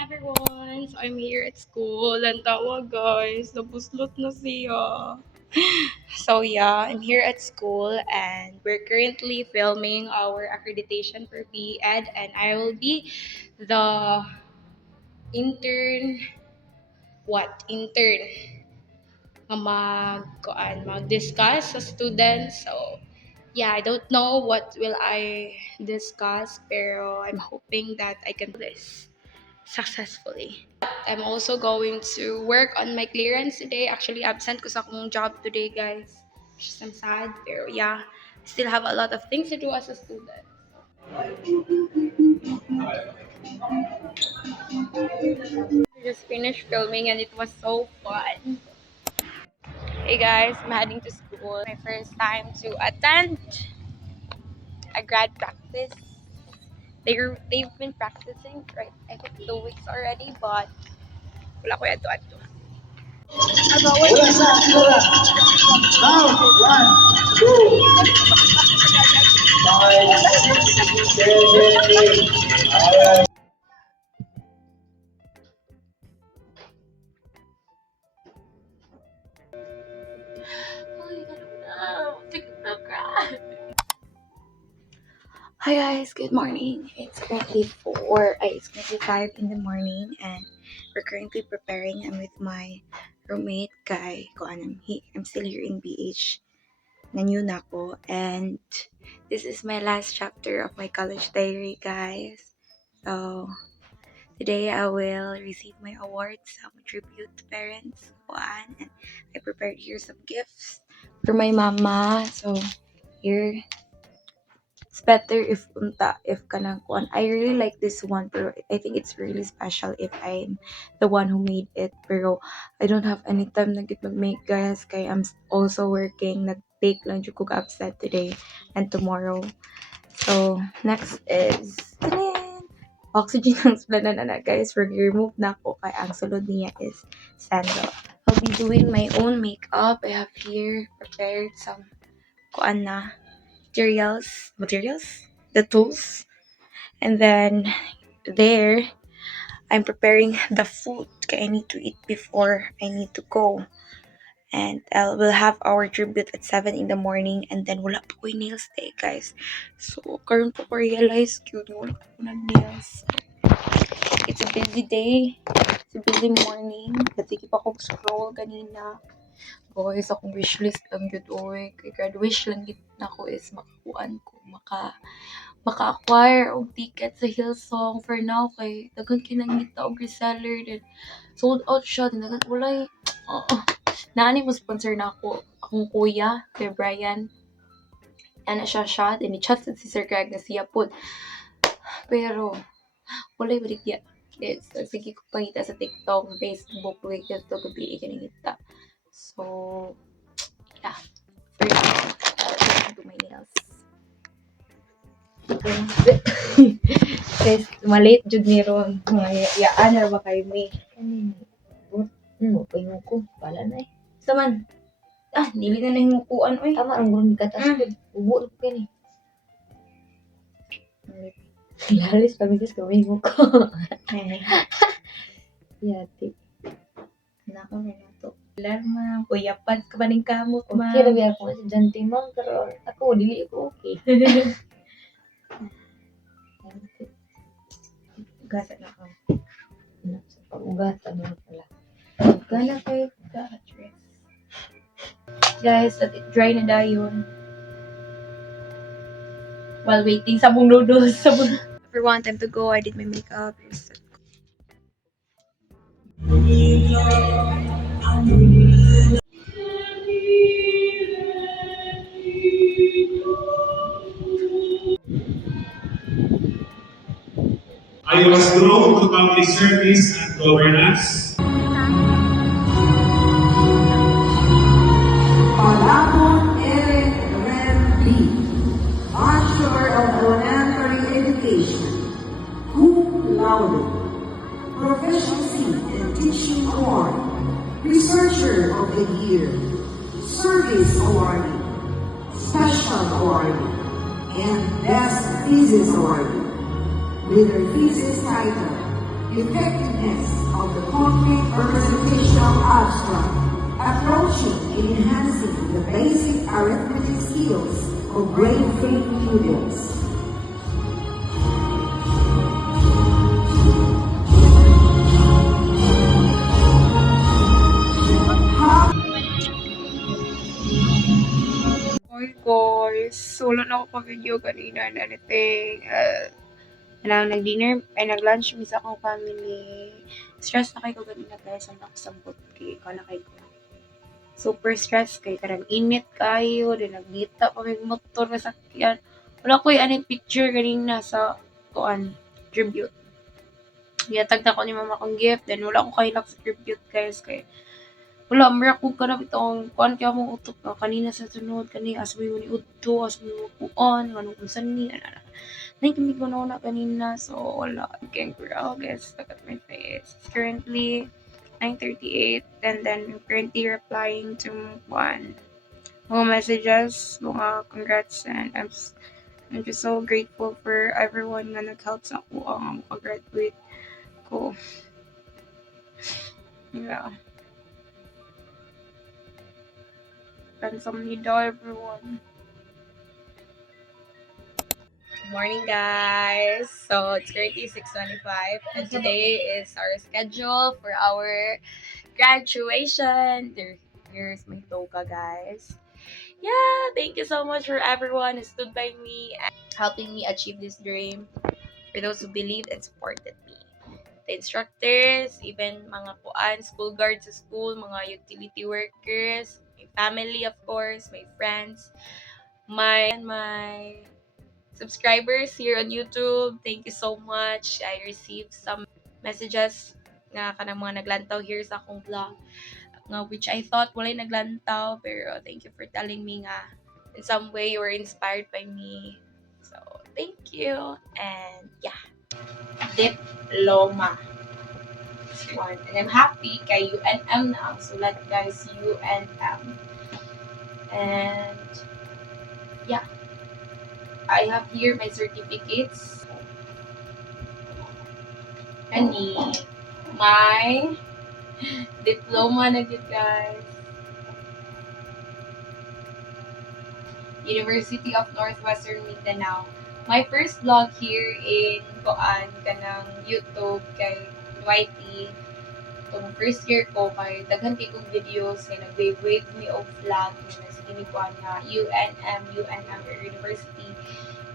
everyone! So I'm here at school. Ang tawa guys, nabuslot na siya. So yeah, I'm here at school and we're currently filming our accreditation for PED and I will be the intern, intern nga mag-discuss sa students. So yeah, I don't know what will I discuss pero I'm hoping that I can do this successfully. I'm also going to work on my clearance today. Actually, absent ko sa akong job today, guys. I'm sad, pero yeah, I still have a lot of things to do as a student. I just finished filming and it was so fun. Hey guys, I'm heading to school. My first time to attend a grad practice. They've been practicing, right? I think 2 weeks already, but wala ko yan to. Wala sa altura. Now, 1, 2, 5, 6, 7, 8. Alright. Hi guys, good morning. It's currently 5 in the morning and we're currently preparing. I'm with my roommate Kai. I'm still here in BH. Na-new na ako and this is my last chapter of my college diary, guys. So today I will receive my awards, some tribute to parents, and I prepared here some gifts for my mama. So here, it's better if kanang kuan. I really like this one, pero I think it's really special if I'm the one who made it. Pero I don't have any time na gid mag-make, guys, kay I'm also working. Nag-take lang jud ko ka-absent today and tomorrow. So next is oxygen ang splanan na, guys. Remove na ako kay ang sulod niya is sandal. I'll be doing my own makeup. I have here prepared some kuan na materials, the tools, and then there I'm preparing the food. I need to eat before I need to go. And we'll have our tribute at 7 in the morning and then wala pa ko nails day, guys. So karon po ko realize cute wala pa ko nag-nails. It's a busy day. It's a busy morning. Natigip ako scroll kanina. Guys, akong wishlist lang yun, oy. Kay graduation lang yun ako is makakuan ko, maka-acquire og ticket sa Hillsong for now kay daghang kinangita og reseller din. Sold out siya, din daghang walay. Naani mo sponsor na ako, akong kuya, kay Brian. Ana siya, din i-chat si Sir Greg na siya po. Pero walay baligya. Yes, sige ko pangita sa TikTok, Facebook, like to gabi ikinangita. So, yeah. First, do my nails. Guys, malate jud ni ron. Yaan na ba kayo may? Pahingo ko. Wala na eh. Saman. Dili na nahimukuan, oy. Tama, ang gulong katas. Ubo lang yan eh. Lalis, pamigas ka, pahingo ko. Yati. Nako na to. Alarma, kuya pad ka maning kamot, ma. Okay, rabi ako kasi dyan timang, pero ako, dili ko okay. Gasa na ako. Sa pag-ugat, ano pala. Gana kayo ka-dress. Guys, let it dry na dayon. While waiting sa mong noodles. Everyone, time to go. I did my makeup. I was drawn to public service and governance. Palapon Eric Ren B. Bachelor of Elementary Education, cum laude, Proficiency in Teaching Award, Researcher of the Year, Service Awardee, Special Awardee, and Best Thesis Awardee, with her thesis title, effectiveness of the concrete representational abstract, approaching and enhancing the basic arithmetic skills of grade 3 pupils. Hi guys, wala na ako pa-video kanina na anything. Nag-dinner, ay nag-lunch mi sa akong family. Stress na kayo ko ganina guys, ang nakasambot kay ko na kayo. Super stress kay karang init kayo, din nagnita pa may motor na sakyan. Wala ko yung picture kanina sa kuan tribute. Yatag na ko ni mama kong gift, then wala ko kailak sa tribute guys kay wala, marakog ka na itong kuan kaya mong utok na kanina sa sunod, kanina asabay mo ni Udto, asabay mo kuan, anong kunsan ni, Nakikinig ko na kanina, so wala, I can't grow, guys, look at my face. It's currently 9:38, and then I'm currently replying to mga messages, mga congrats, and I'm just so grateful for everyone na nag-help sa ako ang makagraduate ko. Yeah. Kamsahamnida, everyone. Good morning, guys. So it's currently 6:25, and today is our schedule for our graduation. Here's my toga, guys. Yeah, thank you so much for everyone who stood by me and helping me achieve this dream. For those who believed and supported me. The instructors, even mga school guards sa school, mga utility workers, my family, of course, my friends, my subscribers here on YouTube. Thank you so much. I received some messages nga kanang mga naglantaw here sa akong vlog, which I thought walay naglantaw, pero thank you for telling me nga in some way you were inspired by me. So, thank you. And yeah, diploma. And I'm happy kay UNM na ang sulat guys, UNM. And yeah, I have here my certificates and my diploma na good guys. University of Northwestern Mindanao. My first vlog here in kanang YouTube kay YT. Itong first year ko kay daghan kay kong videos kay nag-wave me og vlog na sige ni kuan nga UNM or university.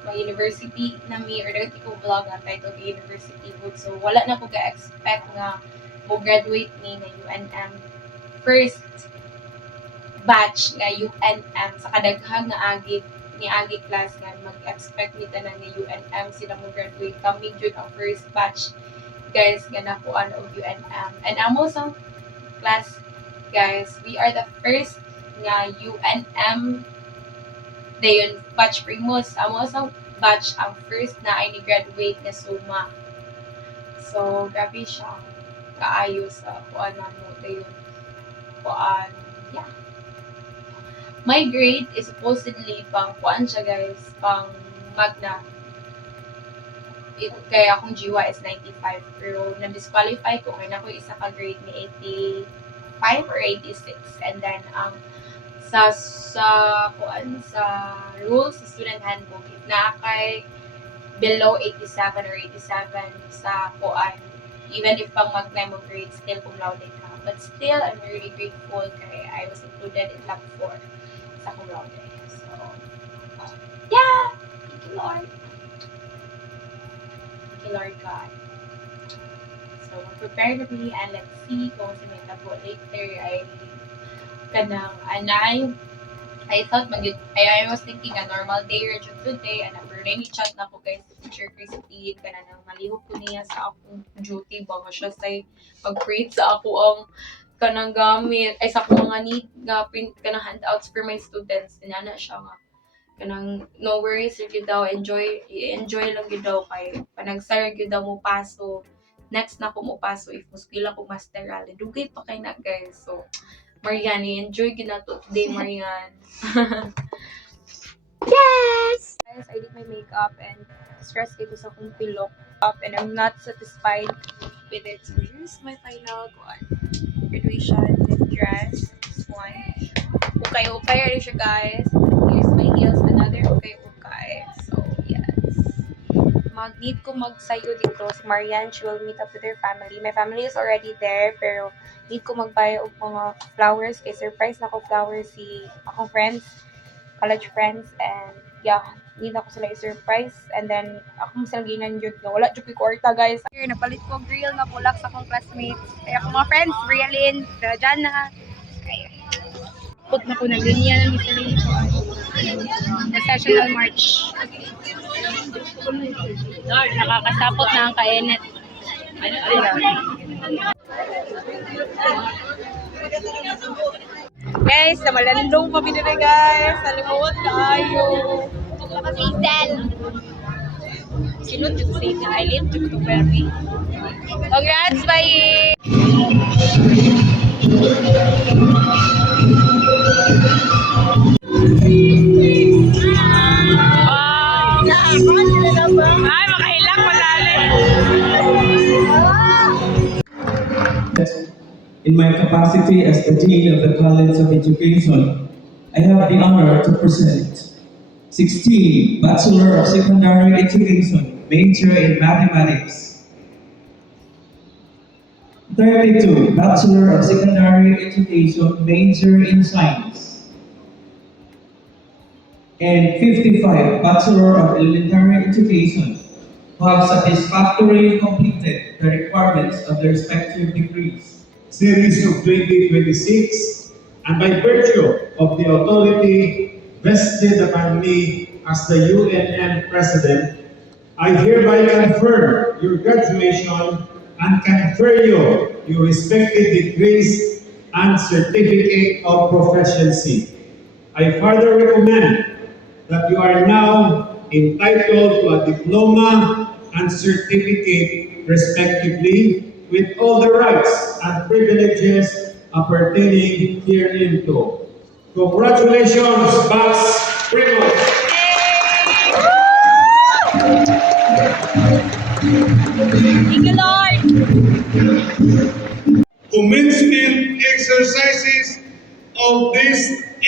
Mga university na mi or daghan kay kong vlog nga title kay university book. So wala na ko ga-expect nga mo graduate ni nga UNM first batch nga UNM sa kadaghang nga agi class nga mag-expect ni tanan nga UNM sila mo graduate kami jud ang first batch guys nga nakuan og UNM. And amo sa class guys, we are the first nga UNM dayon batch primus. Amo sa batch ang first na ay ni graduate na suma. So grabe siya kaayo sa kuan mo dayon kuan. Yeah. My grade is supposedly pang kuan siya guys, pang magna. Kaya akong GWA is 95, pero na-disqualify ko kaya ako isa ka grade ni 85 or 86. And then sa rules sa student handbook, if na kay below 87 or 87 sa kuan, even if pang magna mo grade, still cum laude ka. But still, I'm really grateful kay I was included in lab 4 sa cum laude. So, yeah! Thank you, Lord. Lord God. So, prepare na me and let's see kung sa may tabo later ay kanang anay. I thought I was thinking a normal day or today and I'm already chat na ko guys sa teacher Christy kana nang malihok ko niya sa akong duty ba siya say pag-print sa ako ang kanang gamit ay sa akong mga need nga print kanang handouts for my students inana siya nga kanang no worries if you daw enjoy lang gyud daw kay panagsar gyud daw mo paso next na ko mo paso if muskila ko masteral dugay pa kay na guys. So Marian, enjoy gyud na to today Marian. Yes guys, I did my makeup and stress kay ko sa akong pilok up and I'm not satisfied with it. So here's my final graduation dress. This one. Okay rin siya, guys. Here's my heels. Another okay. So, yes. Need ko magsayo dito. Si Marian, she will meet up with her family. My family is already there, pero need ko magbuy og mga flowers. Kay surprise na ko flowers si akong friends, college friends, and yeah, need ako sila i-surprise. And then, ako mo silang ginan yun. Wala dyan ko kwarta, guys. Here, napalit ko grill na bulak sa akong classmates. Kaya akong mga friends, Rialyn, Jana. Kaya, put na ko na linya ng misalin ko. Processional march. Nakakasapot na ang kainit. Guys, namalandong kami na guys. Nalimuot tayo. Hazel. Sinod dito sa Hazel Island. Dito to Fermi. Congrats, bye! Ay, makahilak madali. In my capacity as the Dean of the College of Education, I have the honor to present 16 Bachelor of Secondary Education, major in Mathematics. 32 Bachelor of Secondary Education, major in Science. And 55 Bachelor of Elementary Education, who have satisfactorily completed the requirements of their respective degrees. Series of 2026, and by virtue of the authority vested upon me as the UNM President, I hereby confirm your graduation and confer you your respective degrees and certificate of proficiency. I further recommend that you are now entitled to a diploma and certificate respectively, with all the rights and privileges appertaining hereinto. Congratulations, Bax Primo! Thank you, Lord! Commencement exercises of this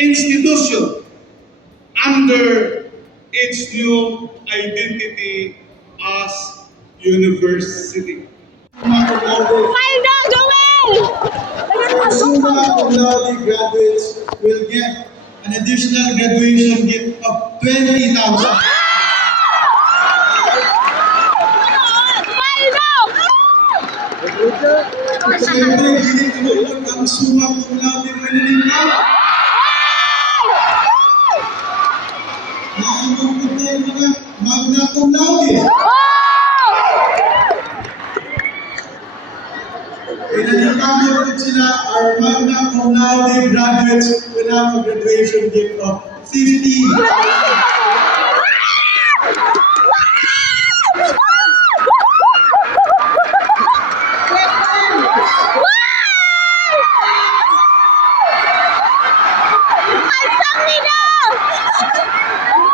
institution under its new identity as university. Summa cum laude graduates will get an additional graduation gift of 20,000. Siyempre, hindi naman ang summa cum laude manilingkaw. Naamang ko tayo mga magna cum laude. Pinalingkamot ko sila, our magna cum laude graduates will have a graduation gift of 50,000.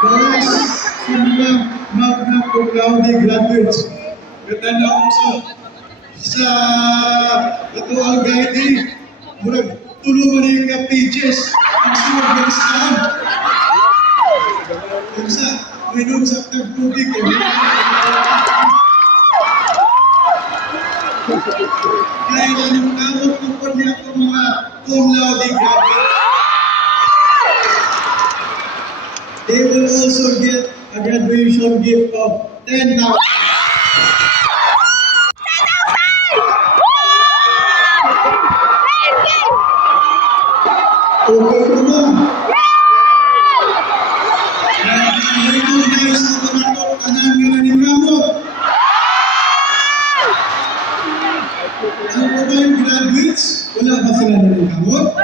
Guys, sa mga magna cum laude graduates, katanda ko sa ato ang guide, murag tulungan yung ka-pages ang sinagbastahan. Kung sa, minum sa tagtubig ko. Kaya nanimkamot ko po niya ang mga cum laude graduates. They will also get a graduation gift of 10,000. Okay naman. Recognize na mga tanan nga nanimkamot. Ano ba ba yung graduates? Wala ba sila nanimkamot?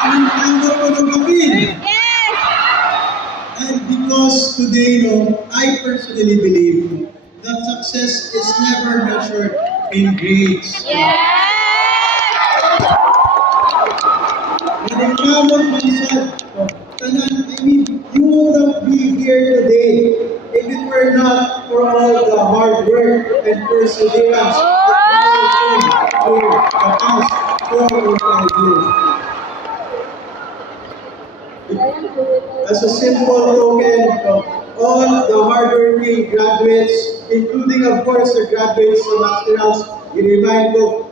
Nanimkamot ko ng kapil. And because today, I personally believe that success is never measured in grades. Nanimkamot man tanan, I mean, you would not be here today if it were not for all the hard work and perseverance that you have shown for the past 4 or 5 years. As a simple token of all the hardworking graduates, including of course the graduates of Nationals, in-remind ko,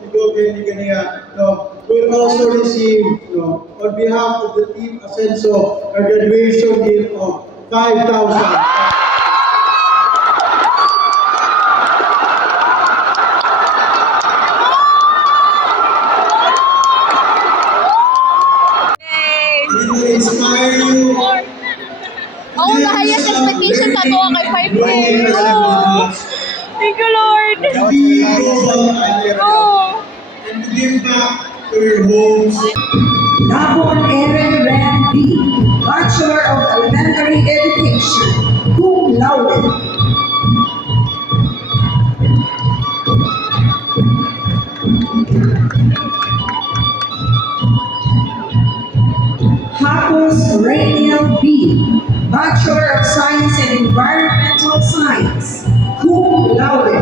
will also receive, on behalf of the Team Ascenso, a graduation gift of 5,000. It will inspire you. Oh, the highest expectation sa to kay 5K. Oh, thank you, Lord. Be global and to give back to your homes. Labon Eren Ren B, Bachelor of Elementary Education, cum laude. Hapos Rainiel B, Bachelor of Science in Environmental Science, cum laude.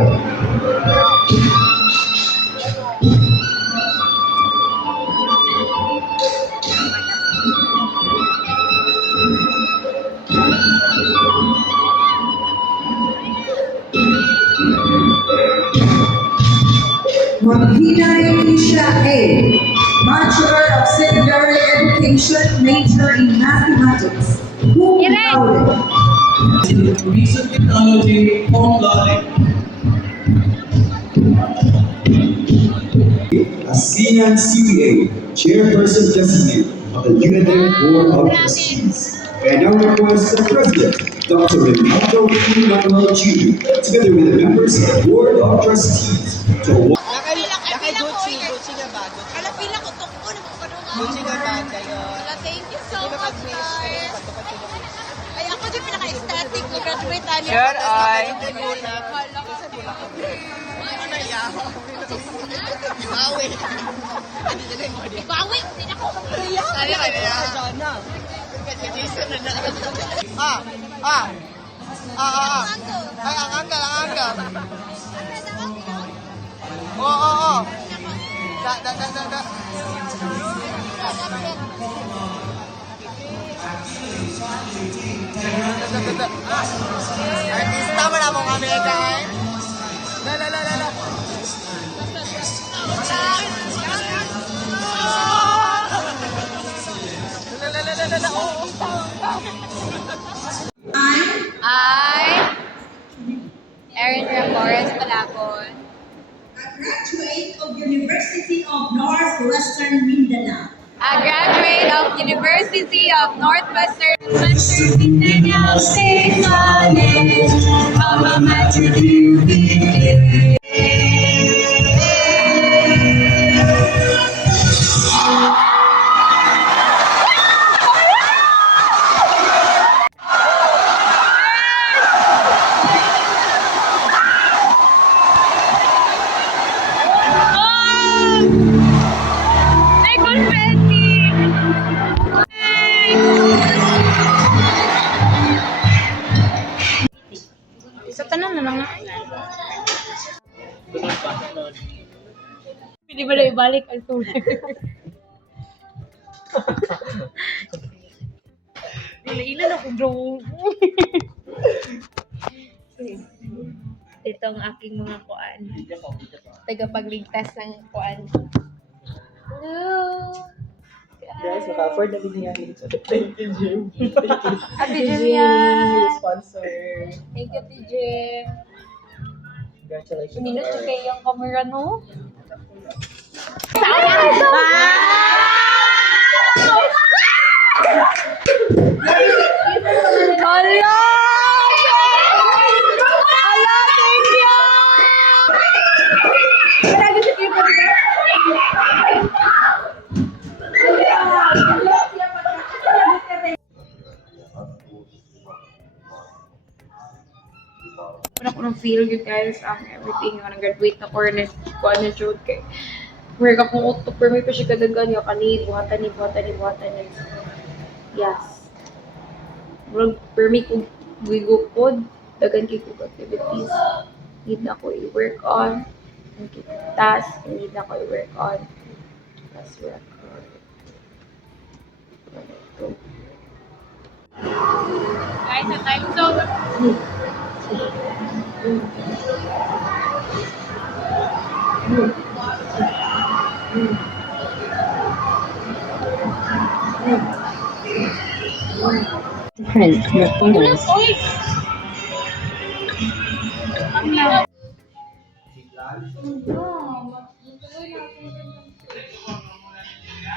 Maghinay Isha A, Bachelor of Secondary Education, major in Mathematics, cum laude. Information Technology, cum laude. Asian CPA, Chairperson Designate of the UNM Board of Trustees. And now request the President, Dr. Rinaldo P. Manuel Jr., together with the members of the Board of Trustees, to award Thank you so much, Lars. Ay, ako din pinaka-estatic. Graduate ali. Sure, ay. Ibawi. Hindi ako. Ay, ang angka. Oo. Da. Artista mo na mong Amerika, eh? La. I, Erin Ramores Palapon, A graduate of University of Northwestern Mindanao. a graduate of University of Northwestern Mindanao State College, alma mater UP. Ay, confetti! Sa tanan na lang nga. Pwede ba na ibalik ang tulad? Ilan ako, bro. Ito ang aking mga kuan. Tagapagligtas ng kuan. Hello! Guys, maka-afford na din niya. Thank you, Jim. Ate Julia! Sponsor. Thank you, TJ. Congratulations. Ninot ko kayo yung camera, no? Hala! Hala, thank you! Wala ko ng feel good guys ang everything nga nag-graduate na or na joke kay work ako to per me pa siya kadagan yung buhatan ni yes murag per me kung wigo pod dagan kay kong activities need na ko i-work on, and kay task need na ko i-work on. Let's record. Guys, sa time zone.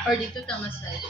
Or dito tama side.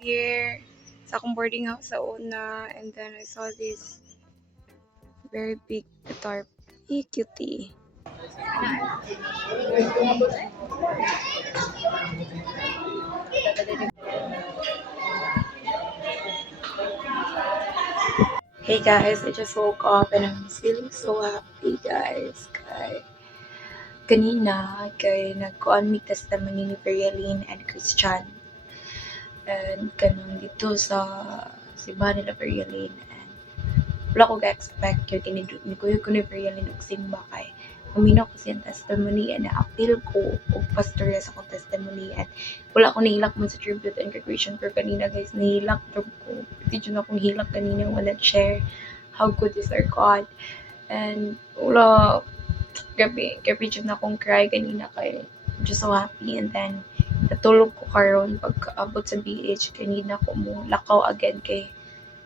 Here sa akong boarding house sa una, and then I saw this very big guitar. Cutie. Hey guys, I just woke up and I'm feeling so happy guys. Kanina nagkuan mi testimony ni Veryaline and Christian. And kanang dito sa simbahan nila Veryaline, and wala ko ga-expect yun kinidot ni Kuya ko ni Veryaline og simba kay huminaw kasi ang testimony and na-appeal ko og pastorya sa akong testimony, and wala ko nahilak mo sa tribute and graduation pero kanina guys nahilak ko dito na akong hilak kanina when I share how good is our God, and wala grabe dyan na akong cry kanina kay I'm just so happy. And then natulog ko karon pagkaabot sa BH kay need na ko mo lakaw again kay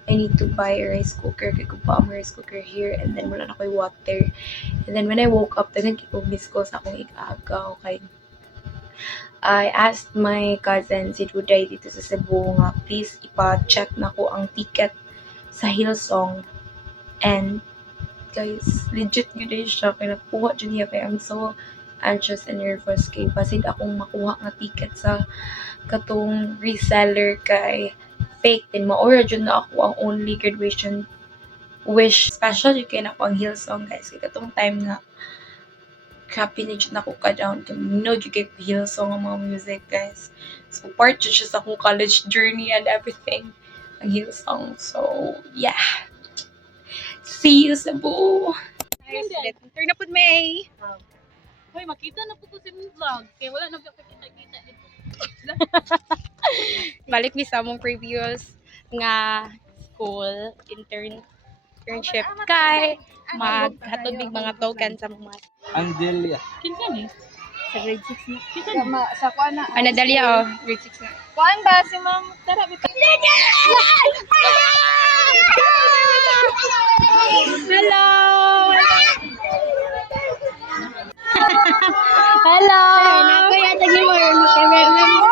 I need to buy a rice cooker kay ko pa ang rice cooker here, and then wala na ko'y water. And then when I woke up tanan kay ko miss ko sa akong ikaagaw kay I asked my cousin si Duday dito sa Cebu nga please ipa-check na ko ang ticket sa Hillsong, and guys legit yun siya kay nakuha dyan niya kay I'm so anxious and nervous kay basid akong makuha nga ticket sa katong reseller kay fake din maura dyan na ako ang only graduation wish special yun kay na ako ang Hillsong guys kay katong time nga happy na dyan ako ka-down kay minod yun kay Hillsong ang mga music guys, so part dyan siya sa akong college journey and everything ang Hillsong. So yeah, see you Cebu. Nice, turn na po May. Hoy, makita na po ko sa mong vlog. Kaya wala na kita dito. Balik mi sa among previous nga school internship kay maghatod mig mga token sa mga Angelia. Kinsa ni? sa grade 6 na. Kinsa ni? Sa kuan na. Ana Dalia grade 6 na. Kuan ba si Ma'am Tara bitaw. Hello. Hello. Sir, nakoy atag ni mo.